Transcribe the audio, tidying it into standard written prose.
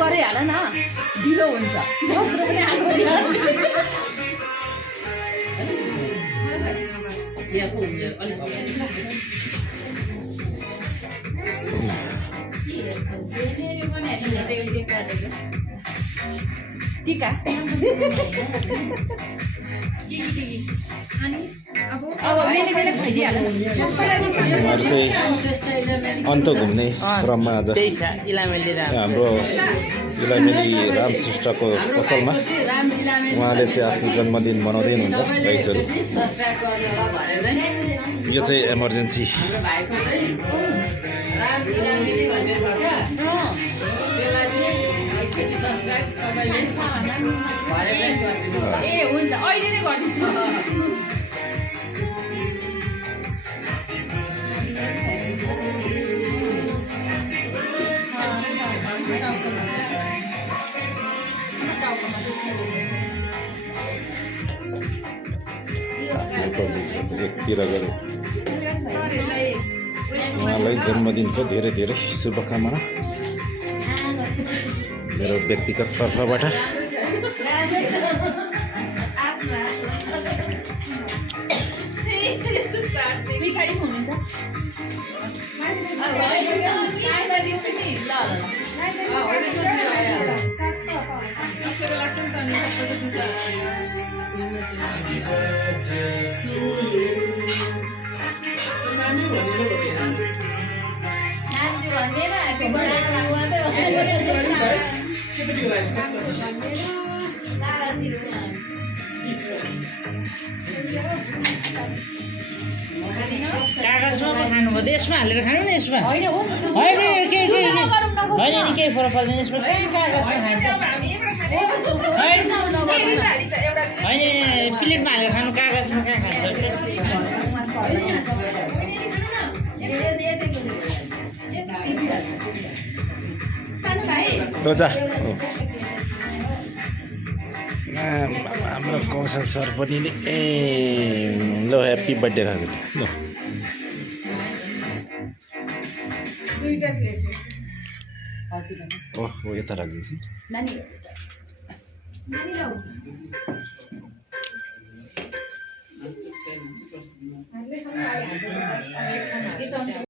गरिहाल न ढिलो हुन्छ टीका अन्त घुम्ने क्रममा आज हाम्रो इलामेली राम श्रेष्ठको पसलमा उहाँले चाहिँ आफ्नो जन्मदिन मनाउँदै हुनुहुन्छ दाइजहरू। यो चाहिँ इमर्जेन्सी ए हुन्छ अहिले नै गरिदिन्छु एकतिर गरे उहाँलाई जन्मदिनको धेरै धेरै शुभकामना मेरो व्यक्तिगत तर्फबाट। कागजमा खानु भयो यसमा हालेर खानु नि यसमा होइन होइन केही फरक पर्दैन यसमा कहाँ कागजमा खान्छ होइन प्लेटमा हालेर खानु कागजमा कहाँ खान्छ हाम्रो कौशल सर पनि ए ल ह्याप्पी बर्थडे खाएको ल ओहो यता राखिदिन्छु नानी